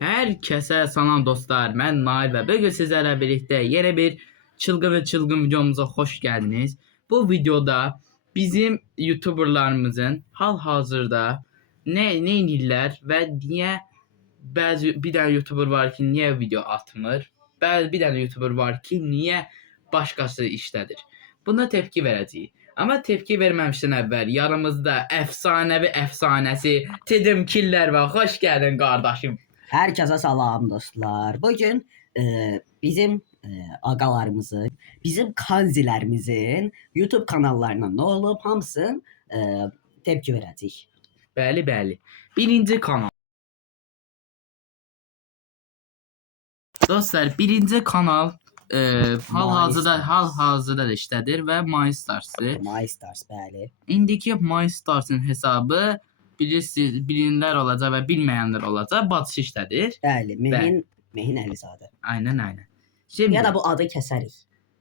Herkese salam dostlar. Ben Nail ve bugün sizlerle birlikte yeni bir çılgın ve çılgın videomuza hoş geldiniz. Bu videoda bizim YouTuberlarımızın hal-hazırda ne edirlər ve niye bir tane YouTuber var ki niye video atmır? Bir tane YouTuber var ki niye başkası işlədir? Buna tepki verəcəyik. Ama tepki verməmişdən əvvəl yanımızda efsanevi efsanesi Tedim Killer var. Hoş geldin kardeşim. Herkese salam dostlar. Bugün bizim ağalarımızın, bizim kanzilerimizin YouTube kanallarına ne olup hamısı tepki verecek. Bəli. Birinci kanal. Dostlar birinci kanal hal-hazırda da işlədir və MyStars'dır. MyStars bəli. İndiki MyStars'ın hesabı bilinlər olacaq və bilməyənlər olacaq. Batış işlədir. Bəli, Mehin Əlizadə. Aynen. Şimdi, ya da bu adı kəsərik.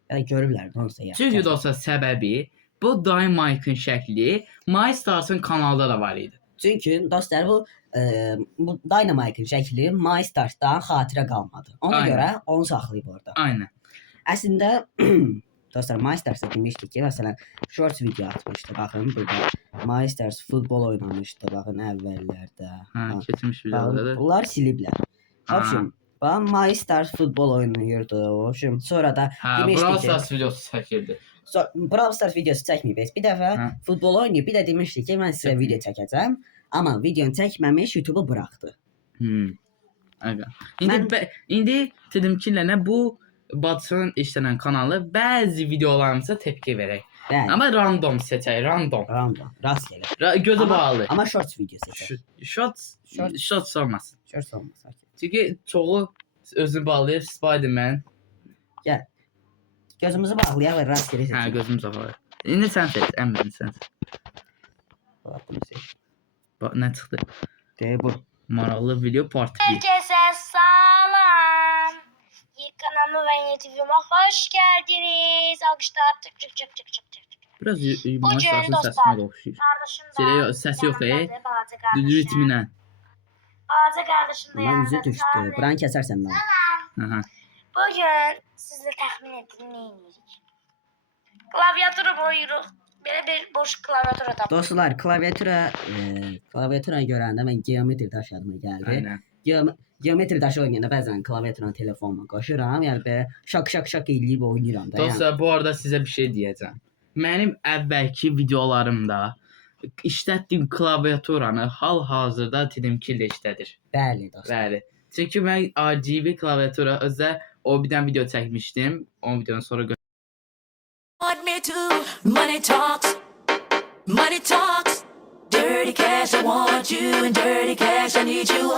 Ya da görürlər onsa ya. Çünki dostlar səbəbi bu Dynamite'ın şəkli MyStars'ın kanalda da var idi. Çünki dostlar bu Dynamite'ın şəkli MyStars'dan xatirə qalmadı. Ona görə onu saxlayıb orada. Aynen. Əslində dostlar MyStars'da demişdik ki, məsələn shorts video atmışdı. Baxın burada MyStars futbol oynamışdı baxın əvvəllərdə. Keçmiş videolarda. Bunlar siliblər. Vəbşim, MyStars futbol oynayırdı. Vəbşim, sonra da demişdik ki, Brawl Stars videosu çəkirdi. Brawl Stars videosu çəkməyib. Bir dəfə futbol oynayıb, bir də demişdi ki, mən sizə video çəkəcəm. Amma videonu çəkməmiş YouTube'u buraxdı. İndi dedim ki, bu Batısının işlenen kanalı bazı videolarımıza tepki verək. Bəli. Ama random seçək, random. Rastgele. Gözü bağlı. Ama shorts video seçək. Shorts olmasın. Shorts olmasın. Çünki çoğu özünü bağlayır. Spider-Man. Gəl. Gözümüzü bağlayaq və rastgele seçək. Gözümüzü bağlayaq. İndi sən seç, ən birinci sən seç. Bunu seç. Bax, nə çıxdı? Bu. Maraqlı video part 1. Herkese salam. Kanalıma ve YouTube'uma hoş geldiniz. Alkışlar tık tık tık tık tık tık. Biraz Bugün MyStars'ın dostlar, səsine oxşayır. kardeşim de Səs yox, balaca kardeşim. ritminə. Balaca kardeşim de Ulan yanında. yüzü düşdü. Buranı kəsərsən mən. Aha. Bugün sizle tahmin edin ne yiyecek? Klavyaturu boyuruq. Belə bir boş klavyaturu tapdım. Dostlar, klaviatura görəndə mən geometri daşı yadıma gəldi. Aynen. Geometri daşı oynayanda bəzən klaviaturanı telefonla qoşuram. Yəni belə şak eləyib oynayıram da. Dostlar, bu arada sizə bir şey deyəcəm. Mənim əvvəlki videolarımda işlətdiyim klaviaturanı hal-hazırda Tidimkillə işlədir. Bəli dostlar. Bəli. Çünki mən RGB klaviatura özdə o bir dənə video çəkmişdim. O videonun sonra Want me to money talks dirty cash I want you and dirty cash I need you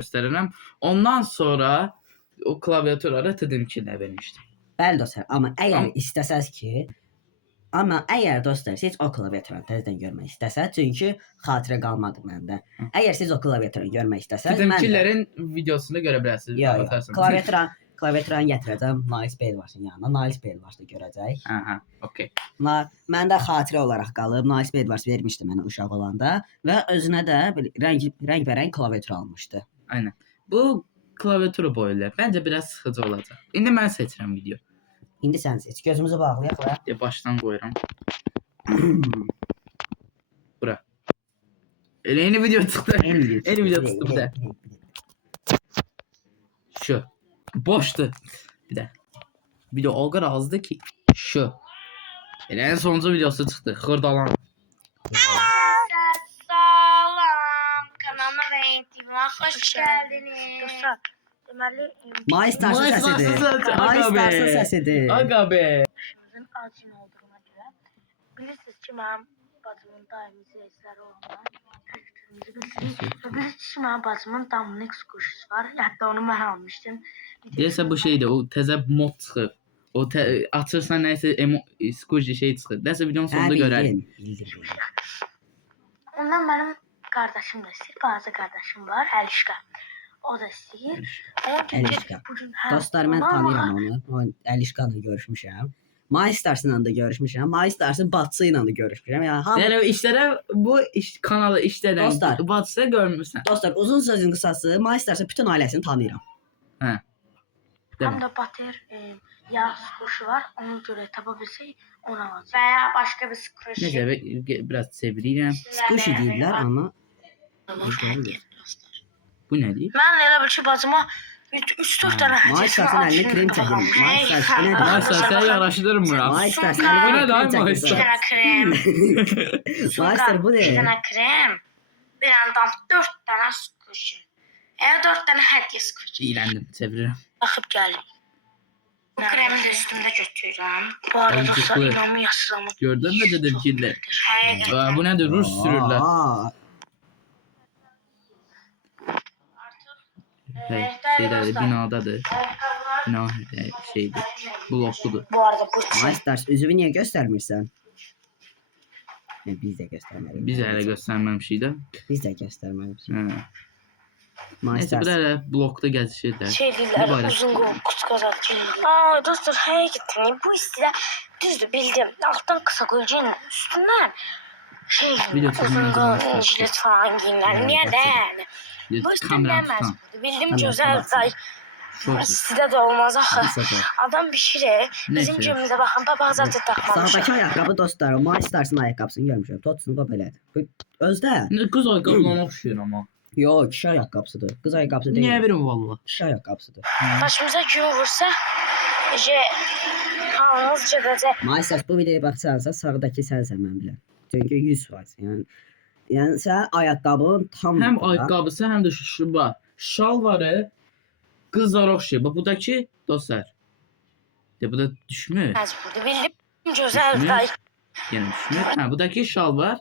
göstərirəm. Ondan sonra o klaviaturada Tidimkillə vermişdim. Bəli dostlar, amma əgər istəsəz ki, əgər dostlar siz o klaviaturanı təzədən görmək istəsəz, çünki xatirə qalmadı məndə. Əgər siz o klaviaturanı görmək istəsəz, Tidimkillerin videosunu görə bilərsiniz. Klaviaturanı gətirəcəm, Nice Bell varsın yanına. Nice Bell varsa görəcək. Aha, okey. Məndə xatirə olaraq qalıb. Nice Bell vars vermişdi mənə uşaq olanda və özünə də rəngbərəng klaviatura almışdı. Aynen. Bu klaviatura boyuyla bence biraz sıxıcı olacaq. İndi mən seçirəm video. İndi sən seç. Gözümüzü bağlayaq və başdan qoyuram. Bura. Elə yeni video çıxdı. Yeni video çıxdı bir də. Şu. Boşdu. Bir də. Video o qədər azdı ki. Şu. Elə en sonuncu videosu çıxdı. Xırdalan. Salam. Kanalıma ve YouTube'uma hoş geldiniz. Dostlar, deməli MyStars'ın səsidir. MyStars'ın səsidir. Aga be. başımızın acil olduğuna görə bilirsiniz ki, mənim bacımın daimi izləyiciləri olanlar kültürümüzü bilirsiniz. Və bilirsiniz ki, mənim bacımın Dominik quşusu var. Hətta onu mən almışdım. Deyəsə bu şeydir. O təzə mod çıxıb. O açırsan nəysə squishy şey çıxır. Nəsə videonun sonunda görərik. Ondan mənim qardaşım da istəyir. Balaca qardaşım var, Əlişqa. O da istəyir. Əlişqa. Dostlar, mən tanıyıram onu. O Əlişqanla görüşmüşəm. MyStars-la da görüşmüşəm. MyStars-ın bacısı ilə də görüşmüşəm. Yəni hamı Yəni işlərə bu kanalı işlədən Dostlar. bacısı görmürsən. dostlar, uzun sözün qısası, MyStars-ın bütün ailəsini tanıyıram. Hə. Həm Demə. də Bater yağ skuşu var. Ona görə tapa bilsək onu alacağıq. Və ya başqa bir skuş. Necə biraz çevirirəm. Squishy deyirlər, amma Bu nədir? Mən elə bil ki, bacıma 3-4 dənə MyStars-ın əlinə krem çəkin. MyStars bu nədir? Ay sən yaraşdırmıram. MyStars Bu əlinə nədir ay krem Bir çəkin. MyStars? dənə krem. MyStars bu Bir ne? dənə krem. Bir dənə dam 4 dənə skuş. 4 dənə hədiyyə skuş. İyrəndim, çevirirəm. Baxıb gəlir. Bu kremi də üstümdə götürürəm. Bu arada Ay, dostlar ciddi. inanmıyorsunuz ama Gördün mü necə fikirlər? həqiqətən. Bu nədir? Rus sürürlər. Aa, Hey, şeydədir, binadadır. Bina şeydir. Blokludur. Bu arada bu MyStars üzvü niyə göstərmirsən? Biz də göstərməliyik. Biz hələ göstərməmişik də. Biz də göstərməliyik. Hə. Neyse, MyStars. bir hələ blokda gəzişirlər. şey Ne deyirlər, bayram? uzun qusqazat deyirlər. Aa, dostlar, həqiqətən bu istidə düzdür, bildim. Altdan qısa qoyacağın üstündən şey Video çəkməyə uzun başladı. jilet falan giyinlər. Niyə də? Bu istidə Kameram nəməz tutan. budur. Bildim Kamera gözəl tutan. day. Çok İstidə də olmaz axı. Səfər. Adam bişirir. Bizim Neyse. cibimizə baxın, papağazat Sağdakı taxmamışıq. ayaqqabı dostlar, o MyStars-ın ayaqqabısını görmüşəm. Totsunu bu belədir. Bu özdə? Qız ayaqqabılarına oxşuyur amma. Yox, kişi ayaqqabısıdır. Qız ayaqqabısı deyil. Niyə verim valla? Kişi ayaqqabısıdır. Başımıza gün vursa, halımız gedəcək. MyStars bu videoya baxsansa sağdakı sənsən mən biləm. Çünki 100%. Yəni sən ayaqqabın tam Həm burada. ayaqqabısı, həm də şu var. Şalvarı qızlara oxşuyur. Bax budakı dostlar. De bu da düşmür. Məcburdur. Bildim gözəl Düşmür. day. Yəni düşmür. Hə budakı şalvar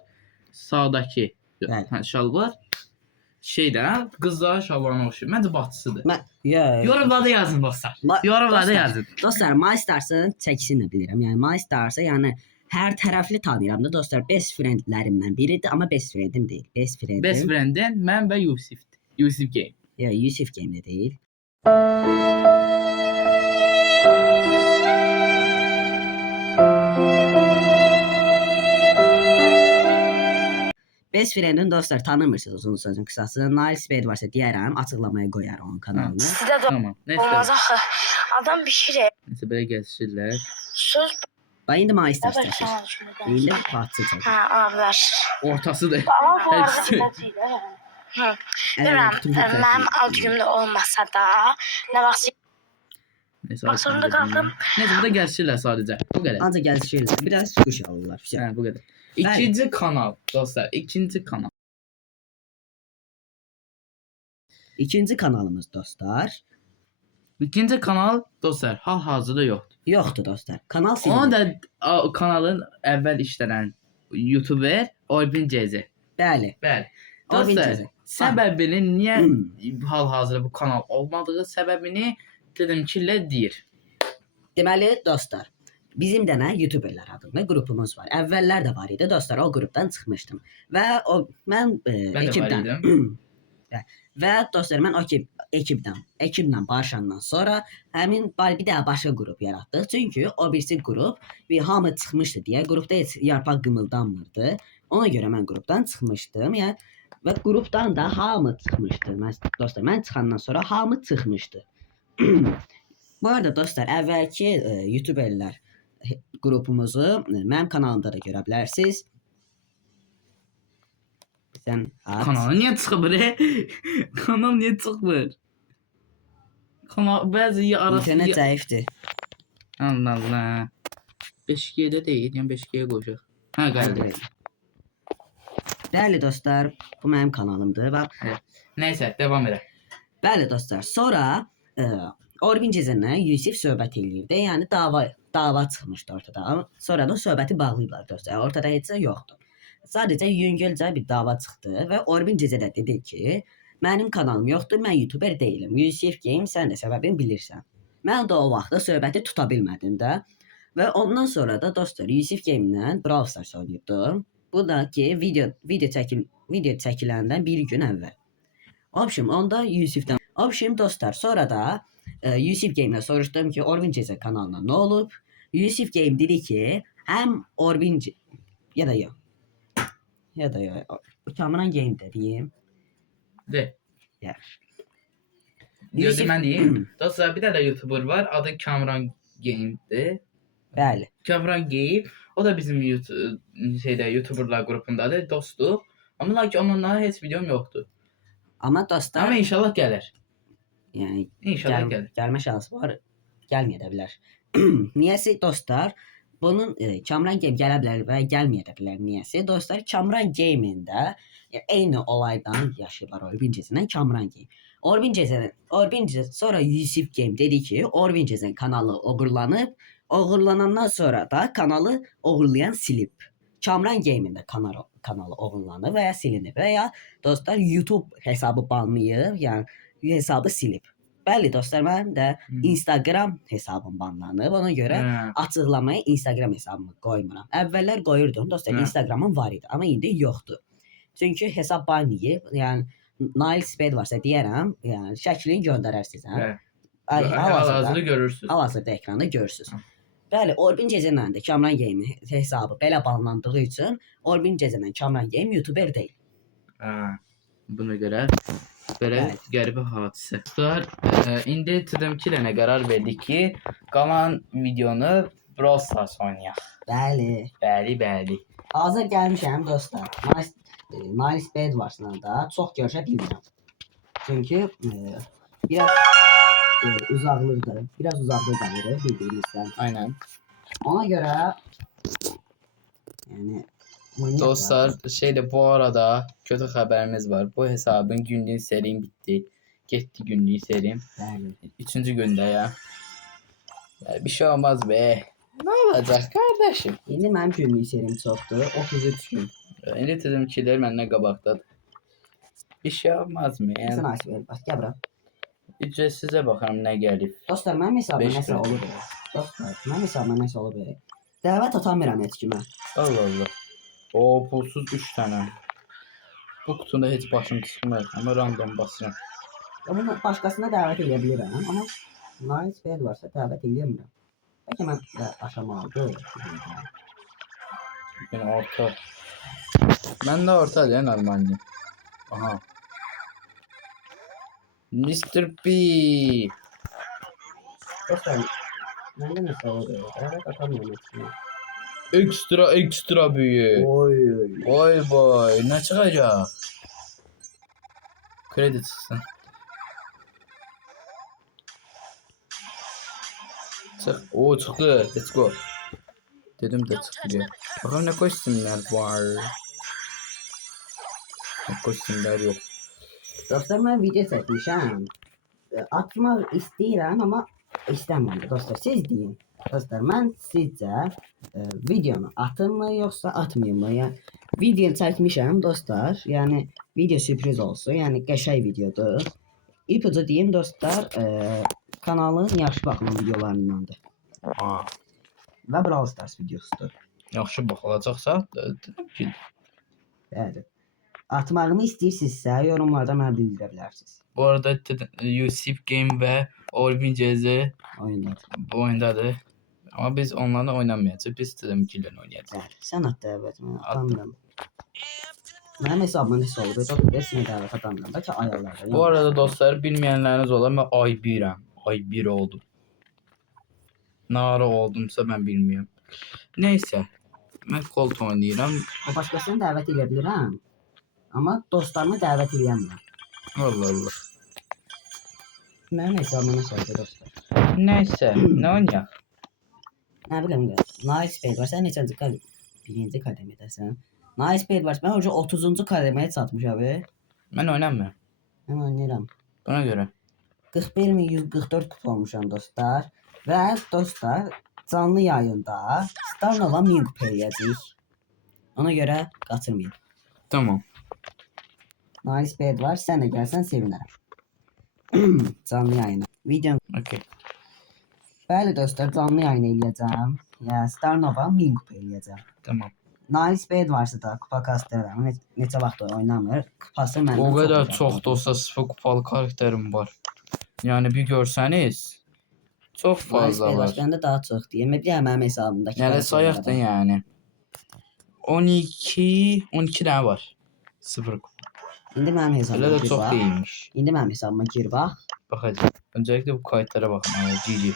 sağdakı. Bəli. Hə şalvar şeydə qızlara şalvarına oxşuyur. Məncə bacısıdır. Yox. Yorumlarda yazın dostlar. Ma- Yorumlarda dostlar, yazın. Dostlar, MyStars-ın çəkisini də bilirəm. Yəni MyStars-ı yəni hər tərəfli tanıyıram da dostlar. Best friendlərimdən biridir, amma best friendim deyil. Best friendim. Best friendin mən və Yusifdir. Yusif Game. Ya Yusuf Game də deyil. Best friendin dostlar tanımırsınız uzun sözün qısası. Nail Spade varsa deyərəm, açıqlamaya qoyarım onun kanalını. Sizdə də Tamam. olmaz Neyse. axı. Adam bişirir. Neyse belə gəzişirlər. Söz Bax indi MyStars baba çəkir. sana düşünürəm. İndi patsı çəkir. Hə, ablar. Ortasıdır. Amma bu arada Hepsi. bitəcək. Hı. Əgər Bilmirəm, bütün fikirlər- mənim adyumda olmasa da, nə vaxt Neyse. Bak sonunda kaldım. Neyse burada gəzişirlər sadəcə. Bu qədər. Ancaq gəlişirlər. Biraz kuş alırlar. Hə, bu qədər. İkinci kanal dostlar, ikinci kanal. İkinci kanalımız dostlar. İkinci kanal dostlar hal-hazırda yoxdur. Yoxdur dostlar. Kanal Onun silindi. da kanalın əvvəl işlənən YouTuber Orbin CZ. Bəli. Bəli. Orbin Dostlar, CZ. səbəbini niyə hal-hazırda bu kanal olmadığı səbəbini dedim ki, deyir. Deməli dostlar, bizim dənə YouTuberlər adında qrupumuz var. Əvvəllər də var idi dostlar. O qrupdan çıxmışdım. Və o mən Mən də var ekibdən idim. və dostlar mən o ekibdən başlandan sonra həmin bir daha başqa qrup yaratdıq. Çünki o birisi qrup bir hamı çıxmışdı deyə qrupda heç yarpaq qımıldanmırdı. Ona görə mən qrupdan çıxmışdım. Yəni və qrupdan da hamı çıxmışdı. Dostlar mən çıxandan sonra hamı çıxmışdı. Bu arada dostlar əvvəlki YouTuberlər qrupumuzu mənim kanalımda da görə bilərsiniz. Sən Kanal niyə çıxmır? Kanal niyə çıxmır? Kanal bəzi arası İnternet zəifdir. Allah Allah. 5G-də deyil, yəni 5G-yə qoyacaq. Hə, gəldi. Bəli dostlar, bu mənim kanalımdır. Bax, Nəysə, davam edək. bəli dostlar, sonra Orbin Cezənlə Yusif söhbət eləyirdi. Yəni dava çıxmışdı ortada. Sonra da söhbəti bağlayıblar dostlar. Ortada heç nə yoxdur. Sadəcə yüngülcə bir dava çıxdı və Orbin Cezə də dedi ki, mənim kanalım yoxdur, mən YouTuber deyiləm. Yusif Game, sən də səbəbini bilirsən. Mən də o vaxtda söhbəti tuta bilmədim də. Və ondan sonra da dostlar Yusif Game-lə Brawl Stars oynayırdım. Bu da ki video çəkiləndən bir gün əvvəl. Obşim onda Yusifdən. Obşim dostlar sonra da Yusif Game-lə soruşdum ki, Orbin Cezə kanalına nə olub? Yusif Game dedi ki, həm Orbin ya da yox. Ya da yox. Kamran Game də deyim. De. Yaxşı. Gördüm mən deyim. Dostlar bir dənə YouTuber var. Adı Kamran Game'dir. Bəli. Kamran Game. O da bizim YouTuberlar qrupundadır. Dostluq. Amma lakin onunla heç videom yoxdur. Amma dostlar, Amma inşallah gəlir. yəni İnşallah gəlir. gəlmə şansı var. Gəlməyə də bilər. Niyəsə dostlar, bunun Kamran Game gələ bilər və gəlməyə də bilər. Niyəsə dostlar, Kamran Game-də eyni olaydan yaşayırlar Orbin Cezəndən Kamran Game. Orbin Cezə sonra Yusif Game dedi ki, Orbin Cezənin kanalı oğurlanıb, oğurlanandan sonra da kanalı oğurlayan silib. Kamran Game'in də kanalı oğurlanıb və ya silinib və ya dostlar YouTube hesabı banlayıb, yəni hesabı silib. Bəli dostlar, mənim də Instagram hesabım banlanıb. Ona görə açıqlamaya Instagram hesabımı qoymuram. Əvvəllər qoyurdum dostlar, Instagramım var idi, amma indi yoxdur. Çünki hesab banlayıb, yəni Nail Speed varsa deyərəm, yəni şəklini göndərər sizə. Hal-hazırda görürsüz. Hal-hazırda ekranda görürsüz. Bəli, Orbin Cezənin də Kamran Game hesabı belə bağlandığı üçün Orbin Cezənin Kamran Game YouTuber deyil. Buna görə belə qəribə hadisə. Dostlar, indi TDM2 ilə qərar verdik ki, qalan videonu Brawl Stars oynayaq. Bəli. Bəli. Hazır gəlmişəm dostlar. Nail Speed varsına da çox görüşə bilmirəm. Çünki biraz uzaqlıqdır. Biraz uzaqda qalır bir-birimizdən. Aynen. Ona görə yəni Dostlar, bu arada kötü xəbərimiz var. Bu hesabın günlük serim bitdi. Getdi günlük serim. Bəli. 3-cü gündə ya. Bir şey olmaz be. Ne olacaq qardaşım? İndi mənim günlük serim çoxdur. 33 gün. İndi TDM2-lər məndən qabaqdadır. Bir şey olmaz mı? Sən Nail ver, bax gəl bura. Ücretsizə baxıram nə gəlib. Dostlar, mənim hesabıma Beş nəsə qram. olub. Dostlar, mənim hesabıma nəsə olub. Dəvət atamıram heç kimə. Allah Allah. O pulsuz 3 dənə. Bu qutunda heç başım çıxmır. Amma random basıram. Bunu başqasına dəvət edə bilirəm, amma Nail Speed varsa dəvət edəmirəm. Bəlkə mən də aşamalı. Yəni orta. Mən də orta deyə normalni. Aha. Mr. P. Dostlar, məndə nəsə olub. Dəvət atamıram heç kimə. Ekstra büyük. Oy. Vay vay, ne çıkacak? Kredi çıksın. Çık. Oo çıktı. Let's go. Dedim de çıktı. Bakalım ne kostümler var. Ne kostümler yok. Dostlar, mən video çəkmişəm. Atmaq istəyirəm, amma istəmirəm. Dostlar, siz deyin. Dostlar, mən sizcə videonu atım yoxsa atmayım mı? Yəni video çəkmişəm dostlar. Yəni video sürpriz olsun. Yəni qəşəng videodur. İpucu deyim dostlar, kanalın yaxşı baxılan videolarındandır. Və Brawl Stars videosudur. Yaxşı baxılacaqsa Bəli. Atmağımı istəyirsinizsə yorumlarda mənə bildirə bilərsiniz. bu arada Yusif Game ve Orbin CZ Oyundadır. bu oyundadır. Ama biz onlarla oynamayacağız. Biz TDM2'lerle oynayacağız. Bəli. Sən at dəvət, mən atamıram. Mənim hesabıma nəsə olub. Dostlar, sinə dəvət atamıram. Bəlkə ayarlarda. Bu arada dostlar bilmeyenleriniz olar. Ben ay 1'im. Ay 1 oldum. Ne ara oldumsa ben bilmiyorum. Neyse. Ben Colt oynayıram. O başqasını dəvət edə bilirəm. Amma dostlarımı dəvət edəmirəm. Allah Allah. Mənim hesabıma nəsə olub dostlar. Neyse. Ne oynayaq? Nə bilim, Nail Speed var. Sən neçənci kademə? Birinci kademədəsən. Nail Speed var. Mən 30-cu kademəyə çatmışam. Ben oynamıyorum. Mən oynayıram. Buna göre. 41144 kupa olmuşam dostlar. Və dostlar, canlı yayında Star Nova 1000 kupa eləyəcəyik. Ona görə qaçırmayın. Tamam. Nail Speed var. Sən də gəlsən sevinərəm. Canlı yayına. Videom. Okey. Bəli dostlar, canlı yayın eləyəcəm. Yəni Star Nova 1000 kupa eləyəcəm. Tamam. Nail Speed varsa da kupa kastırıram. Neçə vaxt oynamır. Kupası məndən O kadar çox çok dostlar 0 kupalı karakterim var. Yani bir görseniz. Çox fazla var. Məndə daha çox deyim. Bir də mənim hesabımdakı. Yəni sayaq da yəni. 12 dənə var. 0 kupa. İndi mənim Elə hesabıma də gir çox bax. deyilmiş. İndi mənim hesabıma gir bax. Baxacağım. Öncəliklə bu kayıtlara baxın. GG.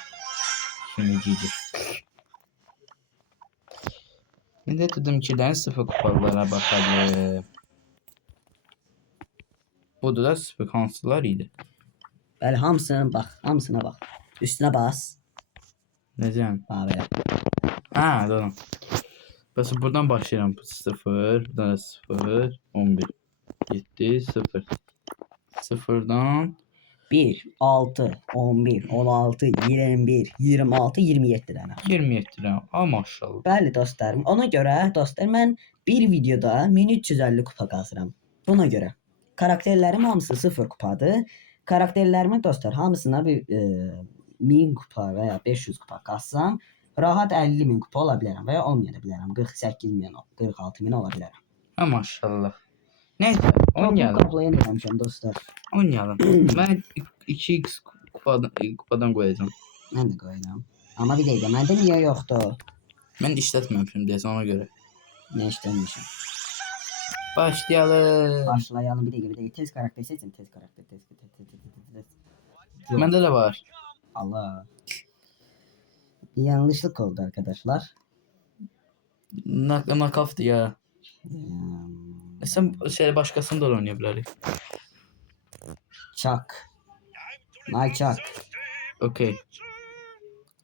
Şimdi GG. İndi dedim ki, 0 kupalara baxalım. Bu da 0 hansılar idi? Bəli, hamısına bax. Üstünə bas. Necəm? Bax belə. Ha, tamam. Bəs buradan başlayıram. 0, buradan 0, 11, 7, 0. 0'dan 1, 6, 11, 16, 21, 26, 27 dənə. 27 lira. Ha maşallah. Bəli dostlarım. Ona görə dostlar mən bir videoda 1350 kupa qazıram. Buna görə karakterlərim hamısı 0 kupadır. Karakterlərimi dostlar hamısına bir 1000 kupa və ya 500 kupa qazsam rahat 50.000 kupa ola bilərəm və ya olmaya da bilərəm. 48.000, 46.000 ola bilərəm. Ha maşallah. Neyse oynayalım. Kaplayan eləmişəm dostlar. Oynayalım. Ben 2x kupadan koyacağım. Mən də qoyuram. Amma bir dəqiqə məndə niyə yoxdur? Ben işletmemişim deyəsən ona göre. Nə işləmişəm? Başlayalım. Başlayalım bir dəqiqə. Tez karakter seçin, tez karakter, tez. Bende de var. Allah. Bir yanlışlık oldu arkadaşlar. Nakafdı ya. Hmm, Sen şey başkasını da oynayabiliriz. Chuck. My Chuck. Okey.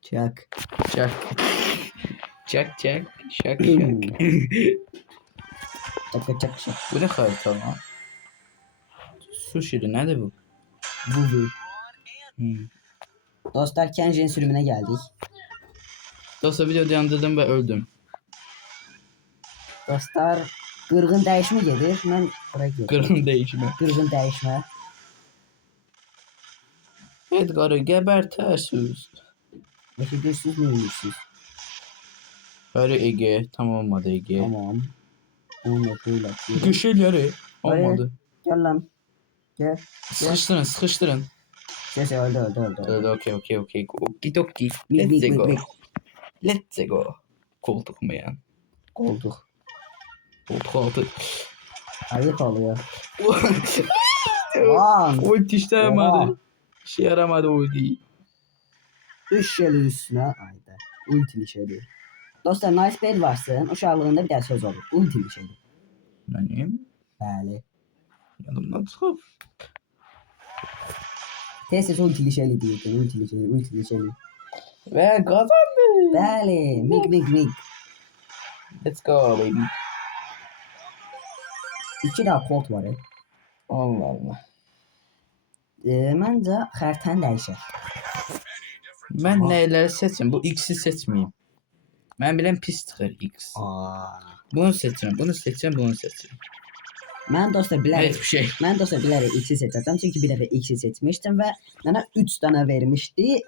Chuck. Çak. Çak çak. Şak Hmm. şak. Çak. Bu ne harita lan? Sushi'di nerede bu? Vuvu. Hmm. Dostlar Kenjin sürümüne geldik. Dostlar videoda yandırdım ve öldüm. Dostlar qırğın dəyişmə gedir. Mən bura gedirəm. Kırın değişimi. Qırğın dəyişmə. Edgar'ı gebertersiniz. Eşidirsiniz, neymişsiniz? Böyle Ege. Tam olmadı Ege. Tamam. Onunla böyle atıyorum. Güçleri. Olmadı. Gel lan. Gel. Sıkıştırın sıkıştırın. Ses öldü. Öyle okey. Okidoki. Mik, Let's mik, go. mik. Let's go. Koltuk mu ya? Olduk. Koltuk altı. Ayıp oluyor. Lan. Ulti işe Oha. yaramadı. İşe yaramadı ulti. Düşeli üstüne. Ayda. Ultili şeydi. Dostlar nice bed varsın. Uşaqlığında bir də söz olur. Ultili şeydi. Benim Bəli. yanımdan çıkıp. Tez ultili şeyli deyirdi. Ultili şeyli. Ve kazandı. Bəli. Mik. Let's go baby. 2 daha Colt var. Allah Allah. Məncə xərtən dəyişər. Ben neleri seçeyim? Bu X'i seçmeyeyim. Ben bilen pis çıxır X. Bunu seçeceğim. Mən dostlar bilərək Hiçbir şey. Mən dostlar bilərək X-i seçəcəm. Çünki bir dəfə X-i seçmişdim və mənə 3 dənə vermişdi.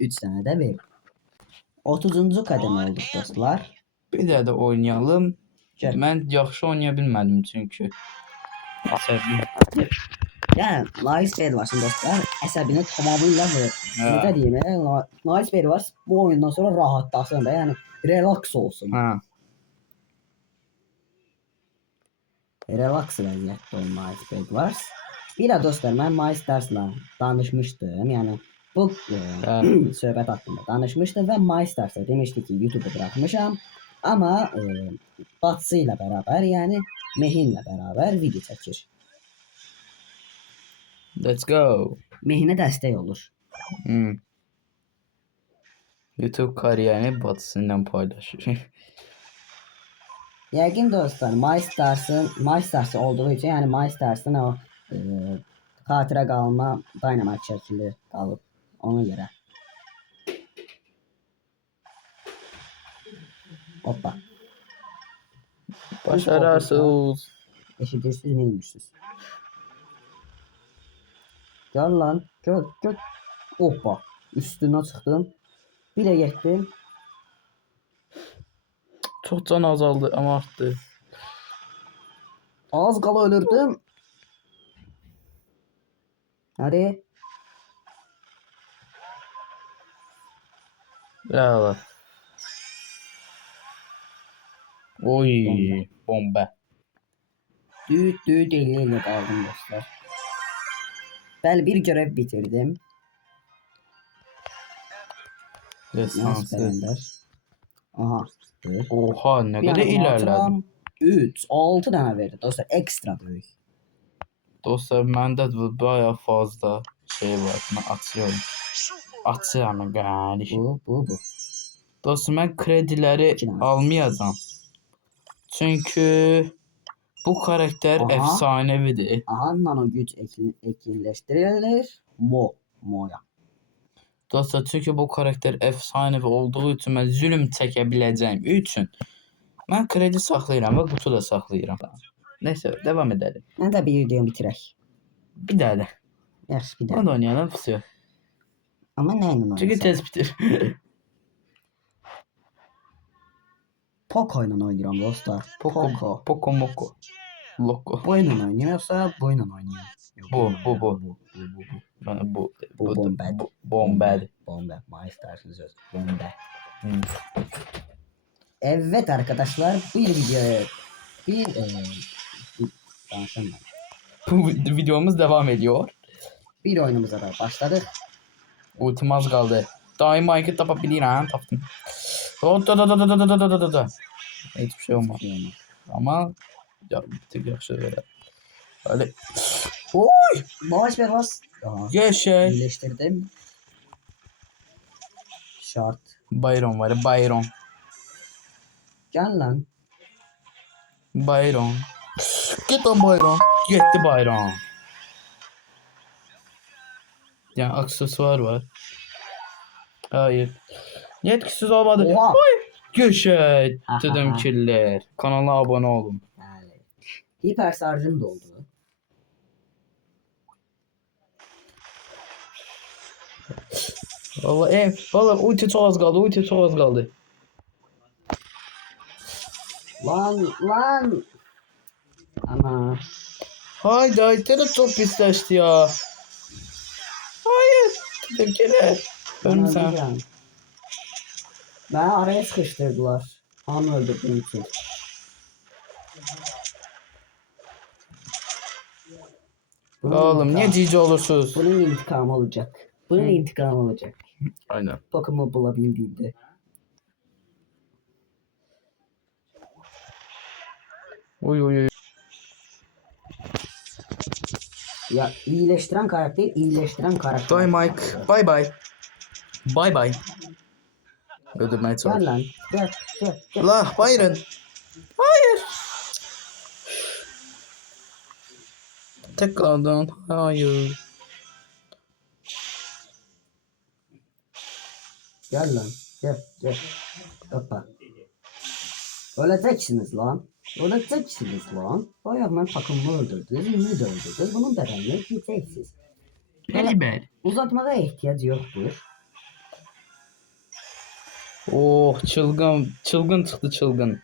3 dənə də verdi. 30-cu qədəmə olduq dostlar. Bir daha da oynayalım. Gel. Ben yaxşı oynaya bilmədim çünkü. Əsəbim. Yəni nice bed varsın dostlar. Əsəbini tamamilə ver. Ha. Necə deyim? Nice bed var. Bu oyundan sonra rahatlasın da, yəni relax olsun. Ha. Relax vəziyyətdə olan nice bed var. Bir də dostlar mən My Stars'la danışmışdım. Yəni bu söhbət haqqında danışmışdım və My Stars'a demişdi ki, YouTube'u bırakmışam. Amma Batsı ilə bərabər, yəni Mehinlə bərabər video çəkir. Let's go. Mehinə dəstək olur. Hmm. YouTube kariyerini batısından paylaşır. Yəqin dostlar My Stars'ı olduğu üçün, yəni My Stars'ın o xatirə qalma Dynamite şəkili qalıb ona görə. Hoppa. Başararsınız. Eşidirsiniz neymişsiniz? Gel lan. Gel. Hoppa. Üstüne çıktım. Bir de getdim. Çok can azaldı ama arttı. Az qala ölürdüm. Hadi. Bravo. Oy, bomba. Düt eliyle kaldım dostlar. Ben bir görev bitirdim. Destansı. Ender. Aha. Bir. Oha, ne Bir kadar yanıma ilerledin. atıram. 3, 6 tane verdi dostlar. Ekstra büyük. Dostlar, məndə də bayağı fazla şey var. Mən açıyorum. Açıyorum kardeşim. Bu. Dostum, mən krediləri İki dənə. almayacağım. Çünkü bu karakter Aha. efsanevidir. Aha nano güç etkinleştirilir. Mo'ya. Dostlar, çünkü bu karakter efsanevi olduğu için mən zülm çəkə biləcəyim üçün mən kredi saxlayıram və qutu da saxlayıram. Neyse, devam edelim. Ben de bir videoyu bitirək. Bir daha da. Yaxşı bir Onu da daha. oynayalım, fısıyor. Ama neyle oynayacağım? Çünkü tez bitir. Poco ile oynuyorum dostlar. Poco. Poco Moco. Loco. Bu oyunla oynuyorsa bu oyunla oynuyor. Yok, Bu. Bu. Bana bu. Bu bomba. Bomba. Bomba. Maaşlarsın söz. Bomba. Hmm. Evet arkadaşlar bir videoya danışamam. Bu videomuz devam ediyor. Bir oyunumuza da başladık. Ultim az kaldı. Daima iki tapabilirim. Taptım. Da. Hiçbir şey olmaz. Yani. Ama ya bir tek yaxşı böyle. Öyle. Boş ver boş. Aha. Yaşa. İyileştirdim. Şart. Bayron var. Bayron. Gel lan. Bayron. Git lan Bayron. Gitti Bayron. Yani aksesuar var. Hayır. Yetkisiz olmadı. Oha. Yaşa. Dedim killer. Kanala abone olun. Yani. Hiper sarjım doldu. Valla ulti çok az kaldı. Ulti çok az kaldı. Lan. Ana. Haydi de çok pisleşti ya. Hayır. Dedim killer. Ölmüşsün. öldüreceğim. Ben araya sıkıştırdılar. Tam öldürdüğüm için. Oğlum niye cici olursunuz? Bunun intikamı olacak. Bunun intikamı olacak. Aynen. Pokemon'u bulabildiğimde. Uy. Ya iyileştiren karakter. Bye Mike. Bye bye. Bye bye. Öldürmeye çalış. Gel lan. Gel. La Byron. Hayır. Tek kaldın. Hayır. Gel lan. Gel. Hoppa. Öleceksiniz lan. Bayağı ben takımımı öldürdünüz. Ünlü de öldürdünüz. Bunun bedelini ödeyeceksiniz. Bel. Uzatmaya ihtiyaç yoktur. Oh, çılgın çıktı çılgın.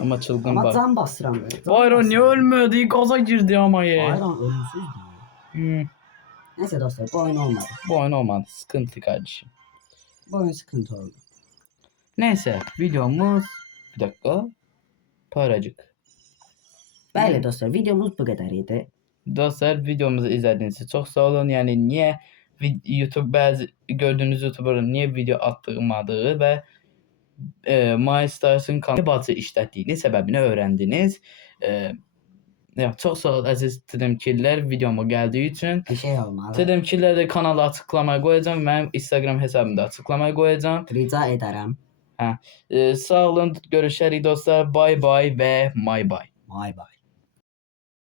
Ama çılgın Ama bak. can bastıram. Byron niye ölmedi? Gaza girdi ama ya. Byron ölümsüz değil. Neyse dostlar bu oyun olmadı. Bu oyun olmadı. Sıkıntı kardeşim. Bu oyun sıkıntı oldu. Neyse videomuz. Bir dakika. Paracık. Böyle dostlar videomuz bu kadar idi. Dostlar, videomuzu izlediğiniz için çok sağ olun. Yani niye YouTube bazı gördüğünüz YouTuber'ın niye video attırmadığı ve MyStars'ın kanalı bazı işlətdiyini səbəbini öğrendiniz. Ya, çok sağ ol əziz Tedemkiller videoma geldiği için. Bir şey olmadı. Tedemkiller de kanalı açıklamaya koyacağım. Benim Instagram hesabımda açıklamaya koyacağım. Rica ederim. Sağ olun. Görüşərik dostlar. Bye bye ve my bye. Bye bye.